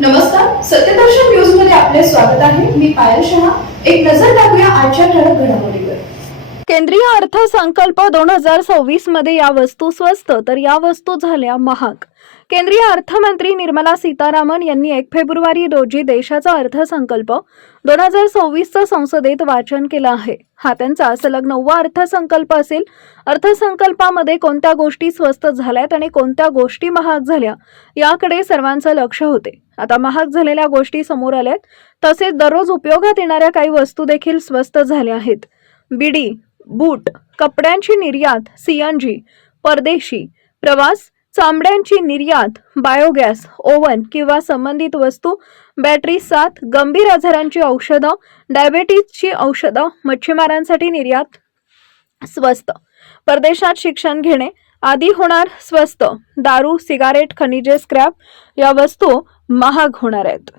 नमस्कार, सत्यदर्शन न्यूज मध्ये आपले स्वागत आहे. मी पायल शहा. एक नजर टाकूया आजच्या ठळक घडामोडीवर. केंद्रीय अर्थसंकल्प 2026 मध्ये या वस्तू स्वस्त तर या वस्तू झाल्या महाग. केंद्रीय अर्थमंत्री निर्मला सीतारामन यांनी 1 फेब्रुवारी रोजी देशाचा अर्थसंकल्प 2026चं संसदेत वाचन केलं आहे. हा त्यांचा सलग 9वा अर्थसंकल्प असेल. अर्थसंकल्पामध्ये कोणत्या गोष्टी स्वस्त झाल्यात आणि कोणत्या गोष्टी महाग झाल्या याकडे सर्वांचं लक्ष होते. आता महाग झालेल्या गोष्टी समोर आल्यात, तसेच दररोज उपयोगात येणाऱ्या काही वस्तू देखील स्वस्त झाल्या आहेत. बिडी, बूट, कपड्यांची निर्यात, सीएनजी, परदेशी प्रवास, चामड्यांची निर्यात, बायोगॅस, ओव्हन किंवा संबंधित वस्तू, बॅटरी साथ, गंभीर आजारांची औषधं, डायबेटीजची औषधं, मच्छीमारांसाठी निर्यात स्वस्त, परदेशात शिक्षण घेणे आदी होणार स्वस्त. दारू, सिगारेट, खनिजे, स्क्रॅप या वस्तू महाग होणार आहेत.